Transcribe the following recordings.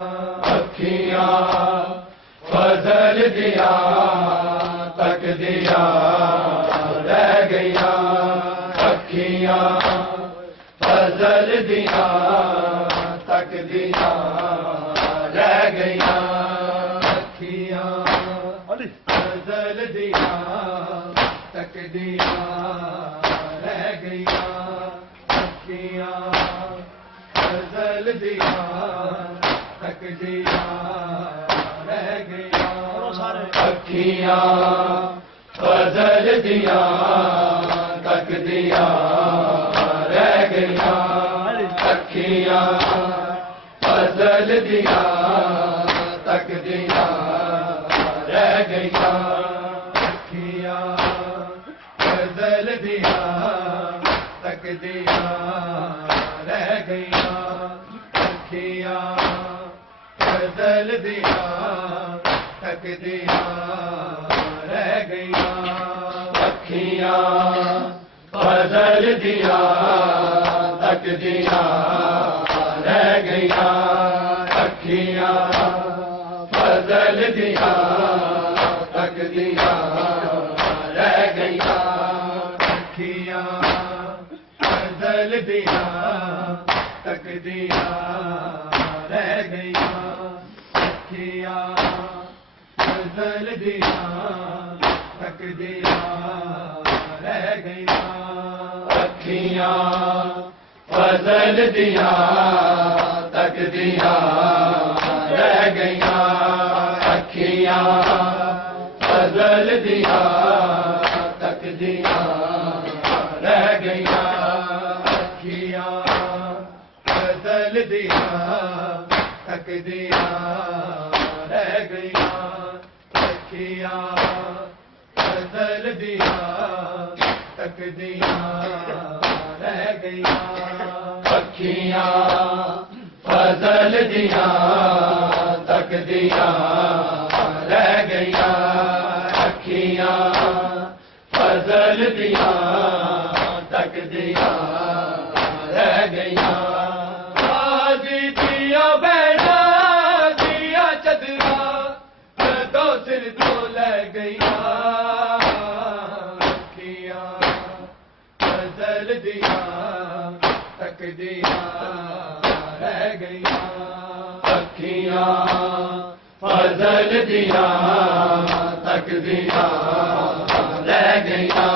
अखियां फजल दिया तक दिया रह गया। अखियां फजल दिया तक दिया रह गया। अखियां फजल दिया तक दिया रह गया। अखियां फजल दिया तक दिया रह गया। अखियां फजल दिया तक दिया रह गया। अखियां फजल दिया तक दिया रह गया। अखियां फजल दिया तक दिया रह गया। अखियां फजल दिया तक दिया रह गया। अखियां फजल दिया तक दिया रह गया। अखियां फजल दिया तक दिया रह गया। अखियां फजल दिया तक दिया रह गया। अखियां फजल दिया तक दिया रह गया। अखियां फजल दिया तक दिया रह गया। अखियां फजल दिया तक दिया रह गया। अखियां फजल दिया तक दिया रह गया। अखियां फजल दिया तक दिया रह गया। अखियां फजल दिया तक दिया रह गया। अखियां फजल दिया तक दिया रह गया। आज दिया बैठा दिया चदरा दो सिर तो ले गया। अखियां फजल दिया तक दिया रह गया। अखियां फजल दिया तक दिया रह गया।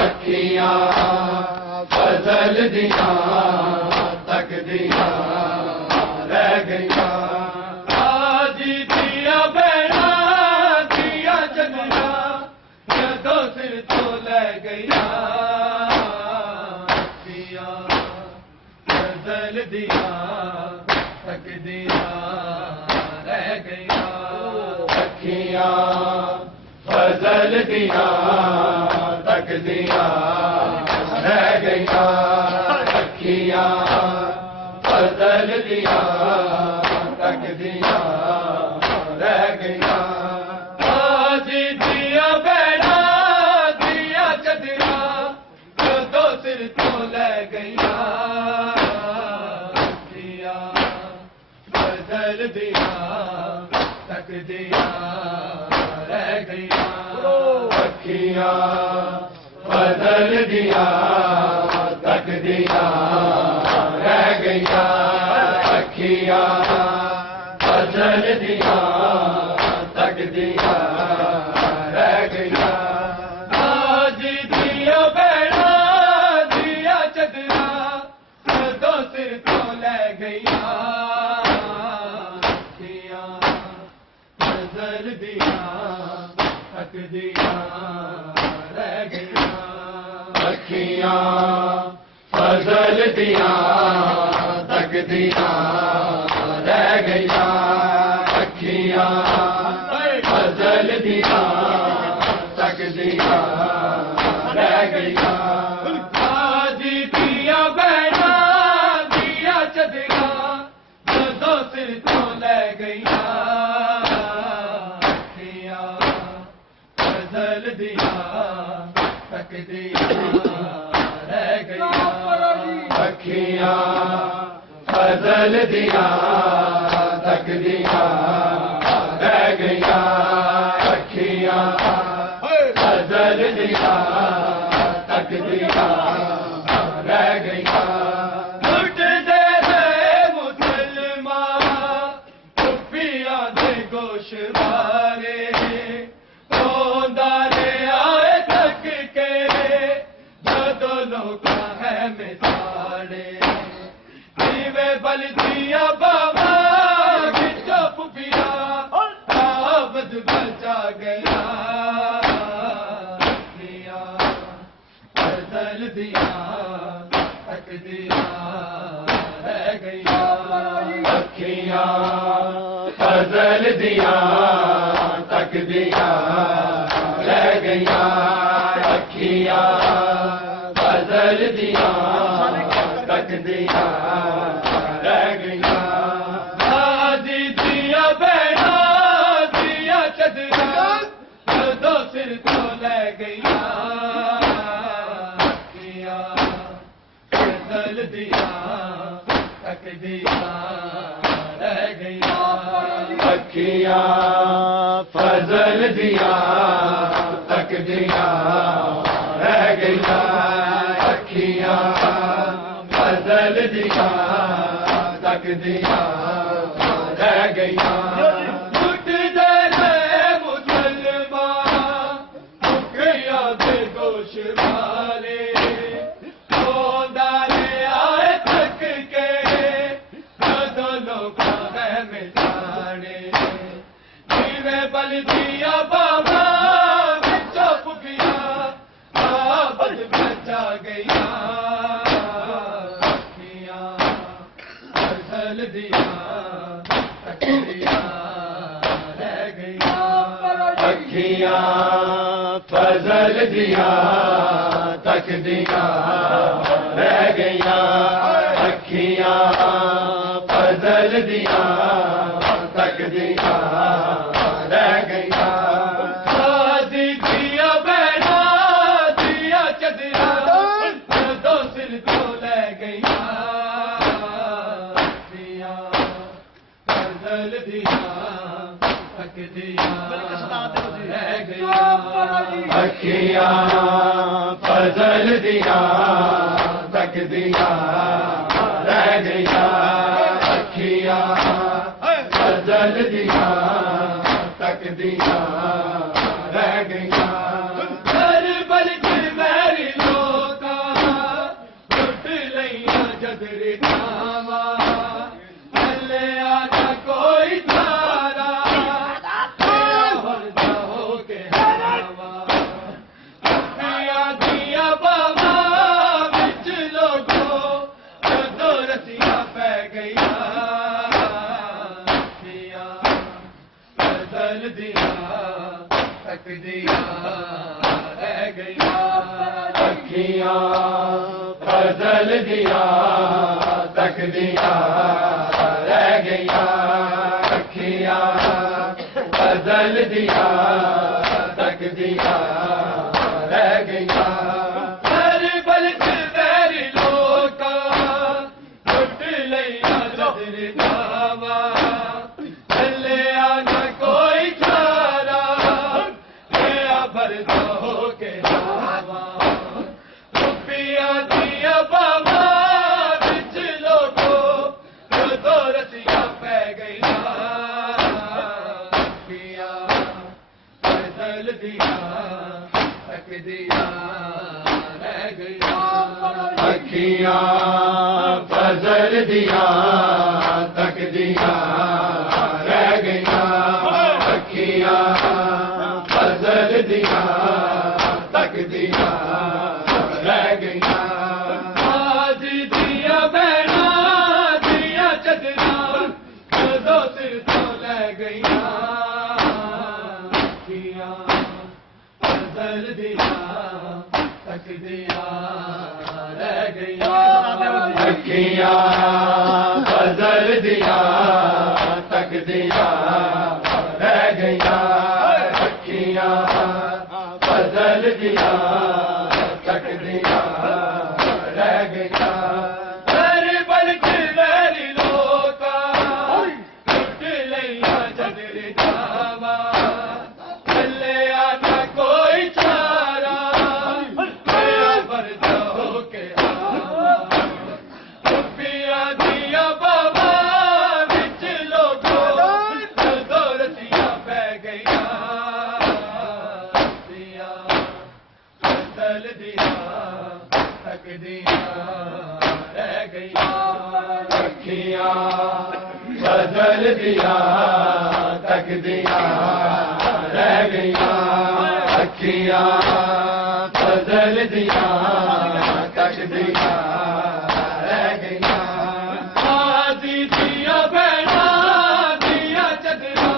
अखियां फजल दिया तक दिया रह गया। आज दिया बैठा दिया चदरा दो सिर तो ले गया। अखियां फजल दिया तक दिया रह गया। अखियां फजल दिया तक दिया रह गया। अखियां फजल दिया तक दिया रह गया। आज दिया बैठा दिया चदरा दो सिर तो ले गया। अखियां फजल दिया तक दिया रह गया। अखियां फजल दिया तक दिया रह गया। अखियां फजल दिया तक दिया रह गया। आज दिया बैठा दिया चदरा दो सिर तो ले गया। अखियां फजल दिया तक दिया रह गया। अखियां फजल दिया तक दिया रह गया। अखियां फजल दिया तक दिया रह गया। आज दिया बैठा दिया चदरा दो सिर तो ले गया। अखियां फजल दिया तक दिया रह गया। अखियां फजल दिया गोश वारे दाने आए थक के जो लोग है मिसाले जीवे बल दिया बाबा चुप पिया आबद बचा गया फजल दिया तक दिया रह गया अखियां फजल दिया तक दिया रह गया अखियां फजल दिया तक दिया रह गया आजी दिया बैठा दिया चदरा दो सिर तो ले गया अखियां फजल दिया तक दिया रह गया अखियां फजल दिया तक दिया रह गया अखियां फजल दिया तक दिया रह गया उठ जाए मुसलमान भूखिया से गोश वाले दाने आए थक के दोनों का है मिसाने जीवे बल दिया बाबा चुप गया आबद बचा गया अखियां फजल दिया तक दिया रह गया अखियां फजल दिया तक दिया रह गया अखियां फजल दिया तक दिया रह गया आजी दिया बैठा दिया चदरा दो सिर तो ले गया दिया फजल दिया तक दिया रह गया अखियां फजल दिया तक दिया रह गया अखियां फजल दिया तक दिया रह गया हर बल मेरी लोका टुट लिया जदरी नावा चले आना कोई तारा हर जाओ के हवा दिया दिया बाबा बिच लोगो दो रसिया पै गया फजल दिया तक दिया रह गया अखियां फजल दिया तक दिया रह गया अखियां फजल दिया तक दिया रह गया हर बल तेरी लोका टुट लिया जदरी नावा चले आना कोई चारा गया भरता हो के हवा रुपया दिया बाबा बिच लोगो दो रसिया पै गया अखियां फजल दिया तक दिया रह गया अखियां फजल दिया तक दिया रह गया अखियां फजल दिया तक दिया रह गया आजी दिया बैठा दिया चदरा दो सिर तो ले गया अखियां फजल दिया तक दिया रह गया अखियां फजल दिया तक दिया रह गया अखियां फजल दिया तक दिया रह गया हर बल मेरी लोका टुट लिया जदरी नावा चले आना कोई चारा गया भरता हो के हवा रुपया दिया बाबा बिच लोगो दो रसिया दिया तकदियां रह गईयां अखियां फजल दिया तकदियां रह गईयां आदि दिया बहना दिया चदरा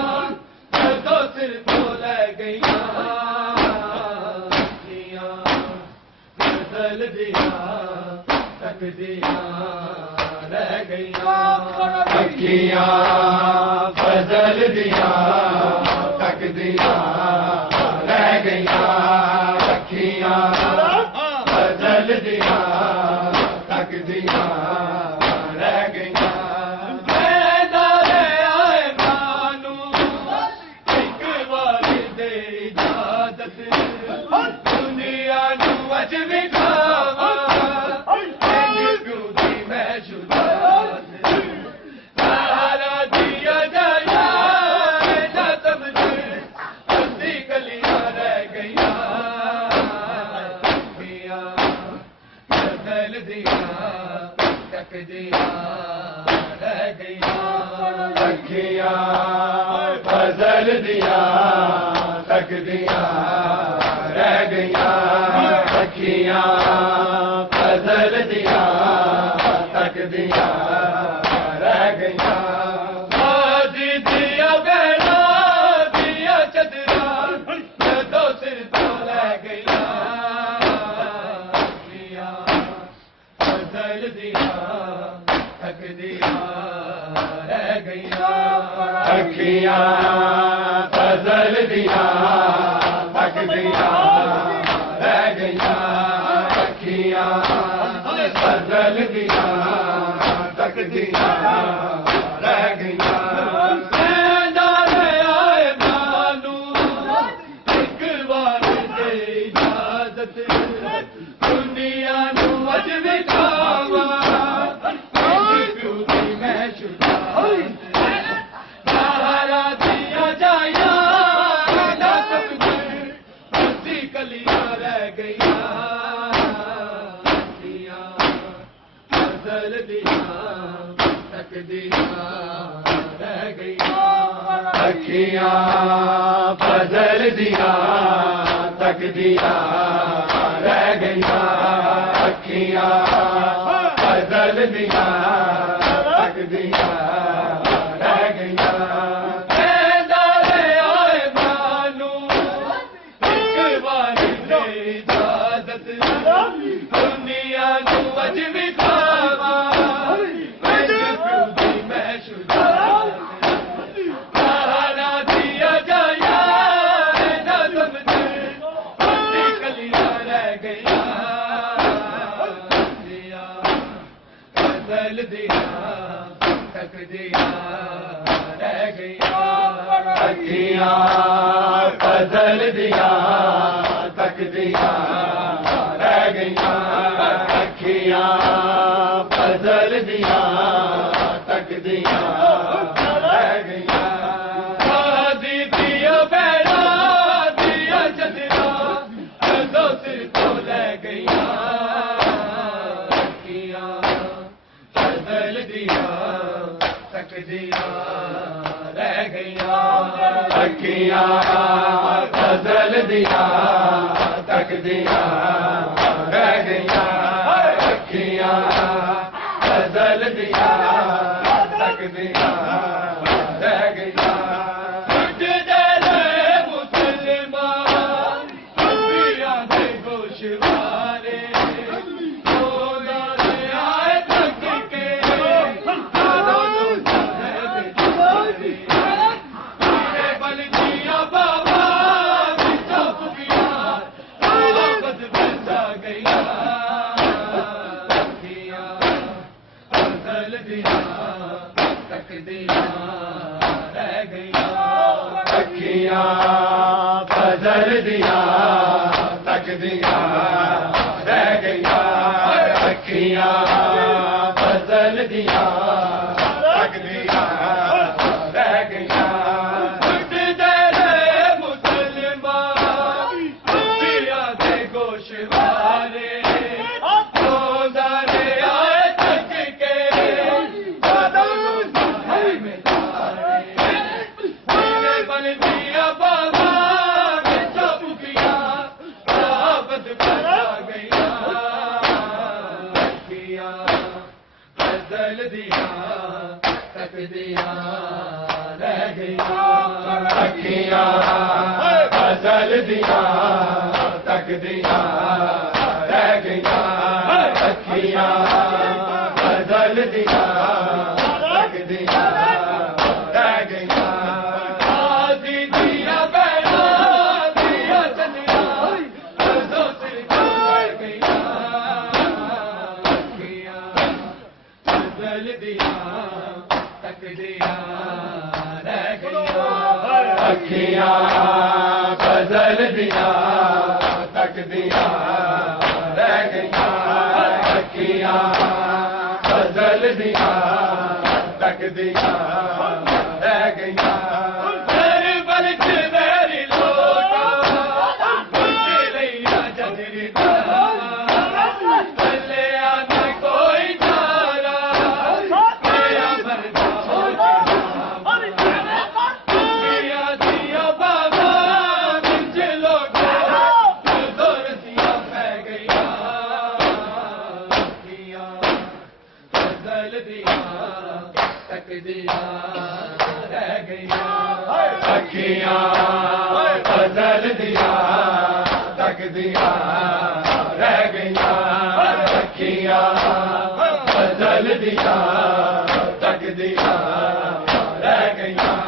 दो सिर तो ले गईयां अखियां फजल दिया तकदियां रह गईयां अखियां फजल दिया तकदियां रह गईयां अखियां फजल दिया तकदियां रह गईयां मैदाने आए मानू एक बार दे इजाजत दुनिया नू अज विखावा अखियां फजल दिया तकदियां रह गईयां अखियां फजल दिया तकदियां रह गईयां आदि दिया बहना दिया चदरा दो सिर तो ले गईयां अखियां फजल दिया तकदियां रह गईयां अखियां फजल दिया तकदियां रह गईयां अखियां फजल दिया तकदियां रह गईयां मैदाने आए मानू एक बार दे इजाजत दुनिया नू अज विखावा अखियां फजल दिया तकदियां रह गईयां अखियां फजल दिया तकदियां रह गईयां मैदाने आए मानू एक बार दे इजाजत दुनिया नू अज विखावा अखियां फजल दिया तकदियां रह गईयां अखियां फजल दिया तकदियां रह गईयां आदि दिया बहना दिया चदरा दो सिर तो ले गईयां अखियां फजल दिया तकदियां रह गईयां अखियां फजल दिया तकदियां रह गईयां अखियां फजल दिया तकदियां रह गईयां मुसलमान दुनिया के गोशवारे अखियां फजल दिया तकदियां रह गईयां अखियां फजल दिया तकदियां रह गईयां मुसलमान दुनिया के गोशवारे आए थक के अखियां गजल दिया तकदियां रह गईया अखियां गजल दिया तकदियां रह गईया आदि दिया बैना दिया चंदिया दो सिर रह गईया अखियां गजल दिया तकदियां रह गईया अखियां गजल दिया तकदियां रह गईया अखियां गजल दिया तकदियां रह गईया अखियां गजल दिया तकदियां रह गईया अखियां गजल दिया तकदियां रह गईया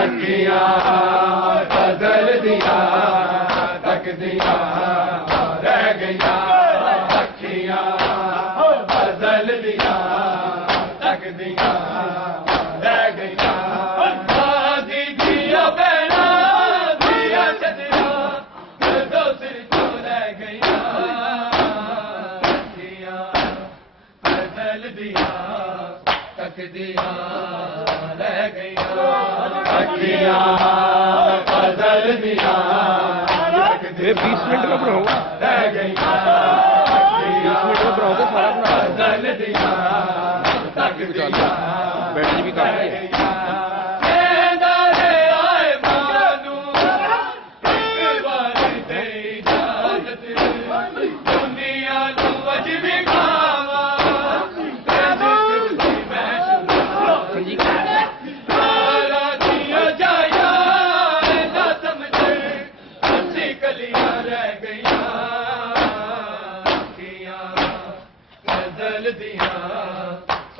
अखियां गजल दिया तकदियां रह गईया अखियां गजल दिया तकदियां रह गईया आदि दिया बैना दिया चंदिया दो सिर तो रह गईया अखियां गजल दिया तकदियां रह गईया अखियां गजल दिया 20 मिनट का बनाओ रह गईया 20 मिनट का बनाओ तो सारा बना गजल दिया तकदियां बैटरी भी काट है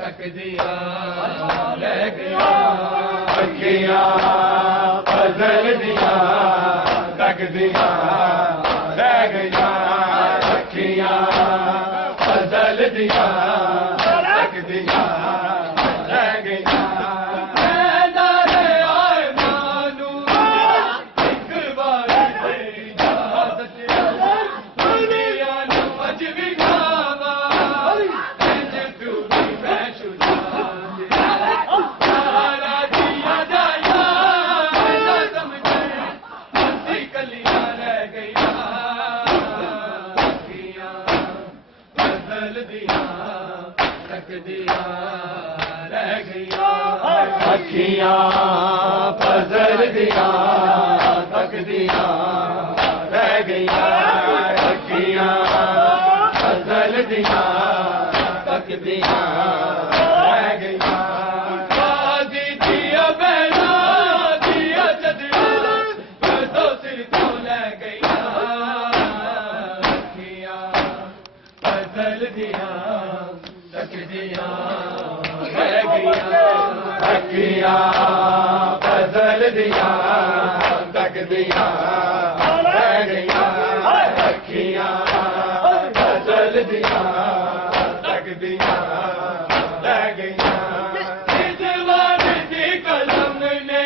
तकदियां रह गईया अखियां गजल दिया तकदियां रह गईया अखियां गजल दिया तकदियां रह गईया अखियां गजल दिया तकदियां रह गईया अखियां गजल दिया तकदियां रह गईया आदि दिया बैना दिया चंदिया दो सिर तो रह गईया अखियां गजल दिया तकदियां रह गईया अखियां गजल दिया तकदियां रह गईया अखियां गजल दिया तकदियां रह गईया इस वादी कलम ने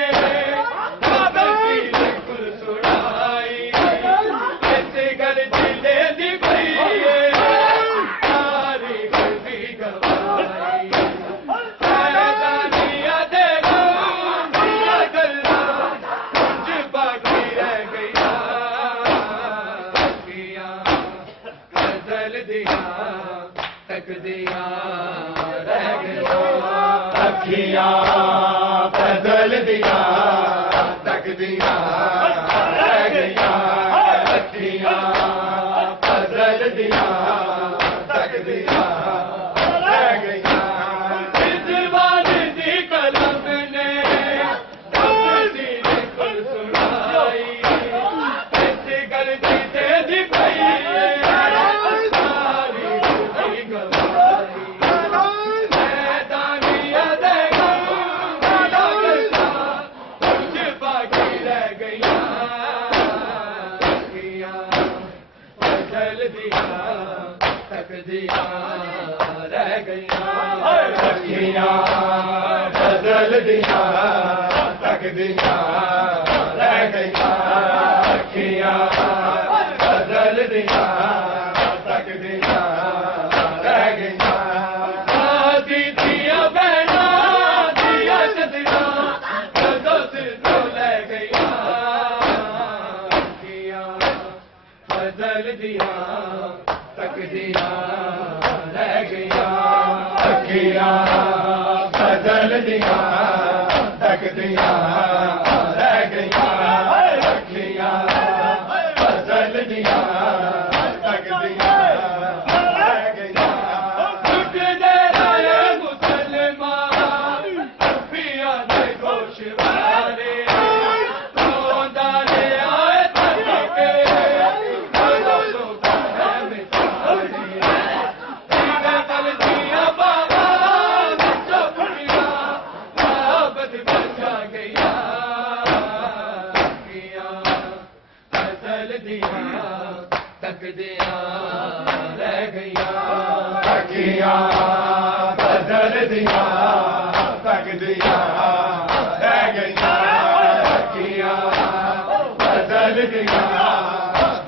काबल की गुल सुनाई ऐसे घर दिले दी भई तारीख भी गवाई अखियां फजल दिया तकदियां रह गईयां अखियां फजल दिया तकदियां रह गईयां इस वाली दी कलम ने अपनी खुद सुनाई इस गलती ते दी पई सारी दी गवाई मैदानिया दे लगता कुछ बाकी रह गईयां अखियां फजल दिया तकदियां रह गईयां अखियां फजल दिया तकदियां रह गईयां अखियां फजल दिया तकदियां रह गईयां आदि दिया बहना दिया चदरा जदों सिर तो ले गईयां अखियां फजल दिया तकदियां रह गईयां अखियां फजल दिया तकदियां रह गईयां अखियां फजल दिया तकदियां रह गईयां टूट दे राये मुसलमान पिया दे गोश वाले रोंदा ले आए तड़के रोज़ों का है मिसाली सीधे तल दिया बाबा चुपिया मोहब्बत बचा गया अखियां फजल दिया तकदियां रह गईयां अखियां फजल दिया तकदियां रह गईयां अखियां फजल दिया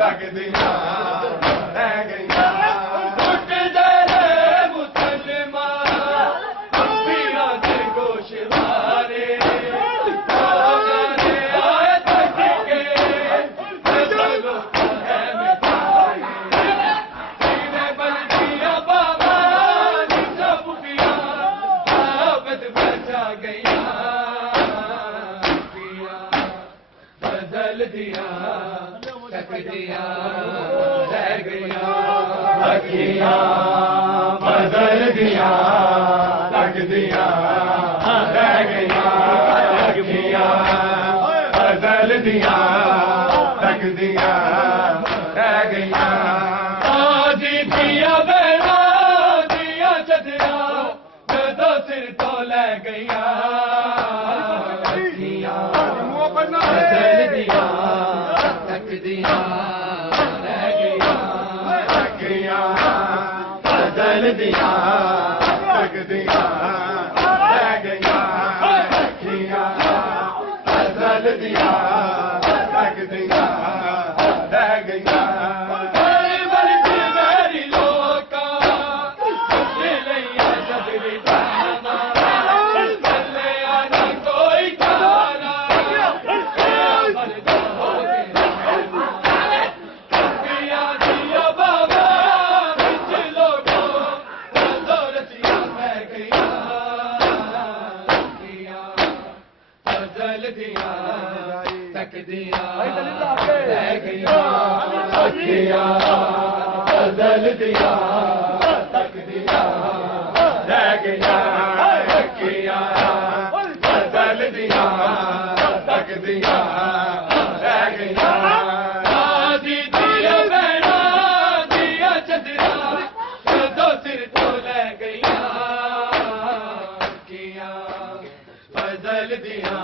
तकदियां रह गईयां टूट दे रे मुसलमान पिया दे गोश वाले रोज़ा ले आए तड़के रोज़ों का है मिसाली सीने बल दिया बाबा चुपिया मोहब्बत बचा गईयां अखियां फजल दिया तकदियां रह गईयां अखियां फजल दिया तकदियां रह गईयां अखियां फजल दिया तकदियां रह गईयां आदि दिया बहना दिया चदरा जदों सिर तो ले गईयां अखियां फजल दिया तकदियां रह गईयां अखियां फजल दिया तकदियां रह गईयां अखियां फजल दिया तकदियां रह गईयां मेरी लोका लिया जदरी जाना चले आना कोई जाना बलदा हो गया पिया दिया बाबा बिच लोगो रसिया रह गईयां अखियां फजल दिया तकदियां रह गईयां अखियां फजल दिया तकदियां रह गईयां अखियां फजल दिया तकदियां रह गईयां आदि दिया बहना दिया चदरा जदों सिर तो ले गईयां अखियां फजल दिया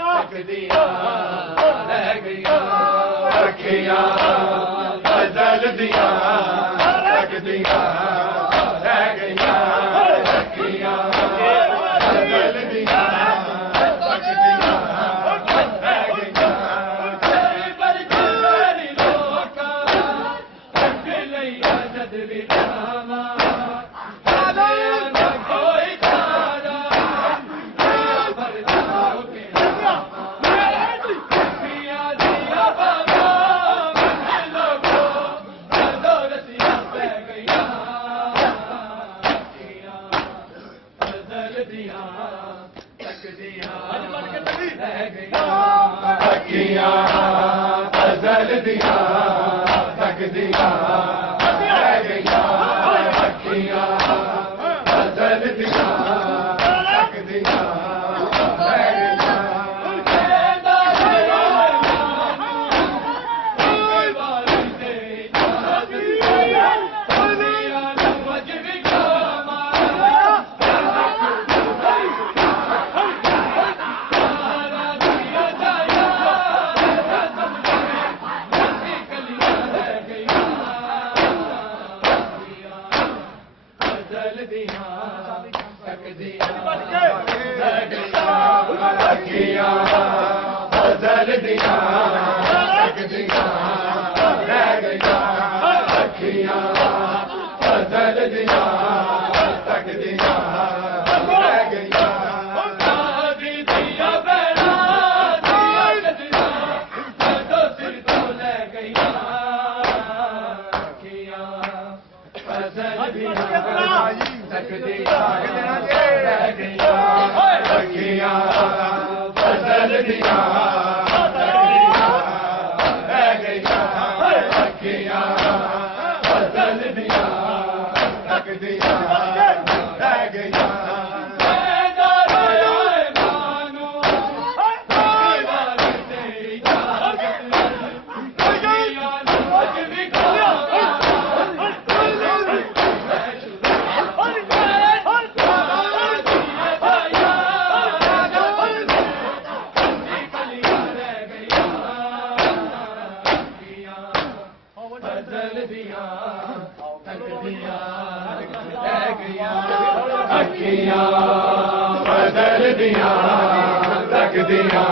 तकदियां रह गईयां अखियां फजल दिया तकदियां रह गईयां अखियां फजल दिया तकदियां रह गईयां पर मेरी लोका लिया जदरी जाना चले आना कोई जाना बलदा हो गया पिया दिया बाबा लोगो रसिया रह गईयां रह गईयां अखियां फजल दियां तकदियां रह गईयां अखियां फजल दियां तकदियां रह गईयां अखियां फजल दियां तकदियां रह गईयां अखियां फजल दियां तकदियां रह गईयां आदि दिया बेड़ा दिया गदियां तो सिर तो ले गईयां अखियां फजल दियां तकदियां रह गईयां अखियां फजल दियां तकदियां रह गईयां अखियां फजल दियां तकदियां रह गईयां अखियां फजल दियां तकदियां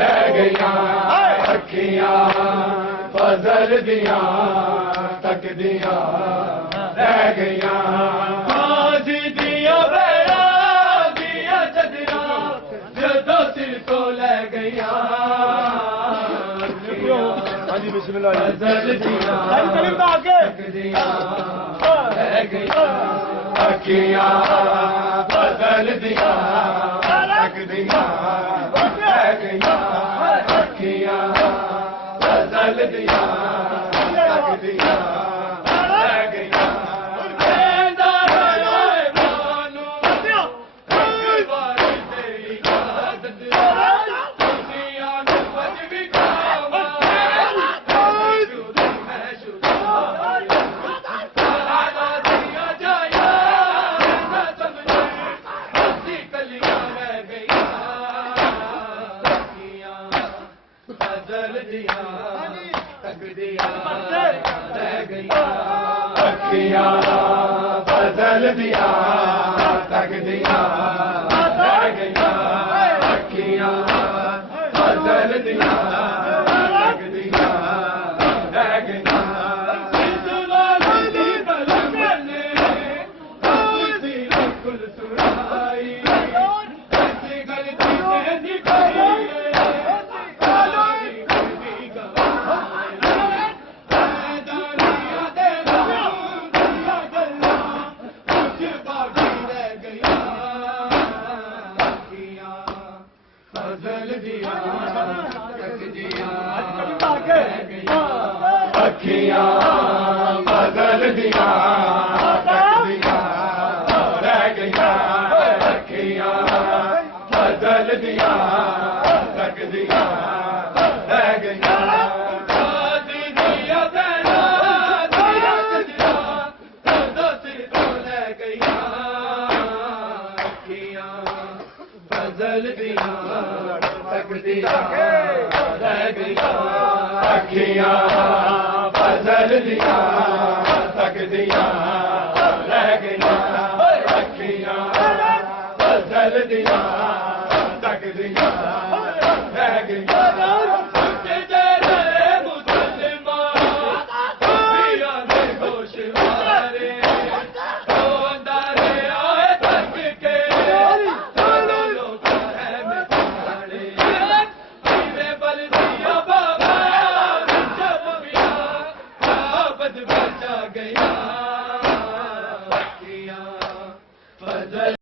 रह गईयां अखियां फजल दियां तकदियां रह गईयां आदि दिया बेड़ा दिया चदरा जदों सिर तो ले गईयां हाजी बिस्मिल्लाह फजल दियां तकदियां रह गईयां अखियां फजल दियां तकदियां रह गईयां अखियां फजल दियां तकदियां रह गईयां अखियां फजल दियां तकदियां रह गईयां अखियां फजल दियां तकदियां रह गईयां अखियां फजल दियां तकदियां रह गईयां अखियां फजल दियां तकदियां रह गईयां आदि दिया बेड़ा दिया चदरा जदों सिर तो ले गईयां अखियां फजल दियां तकदियां रह गईयां अखियां फजल दियां तकदियां रह गईयां अखियां फजल दियां तकदियां रह गईयां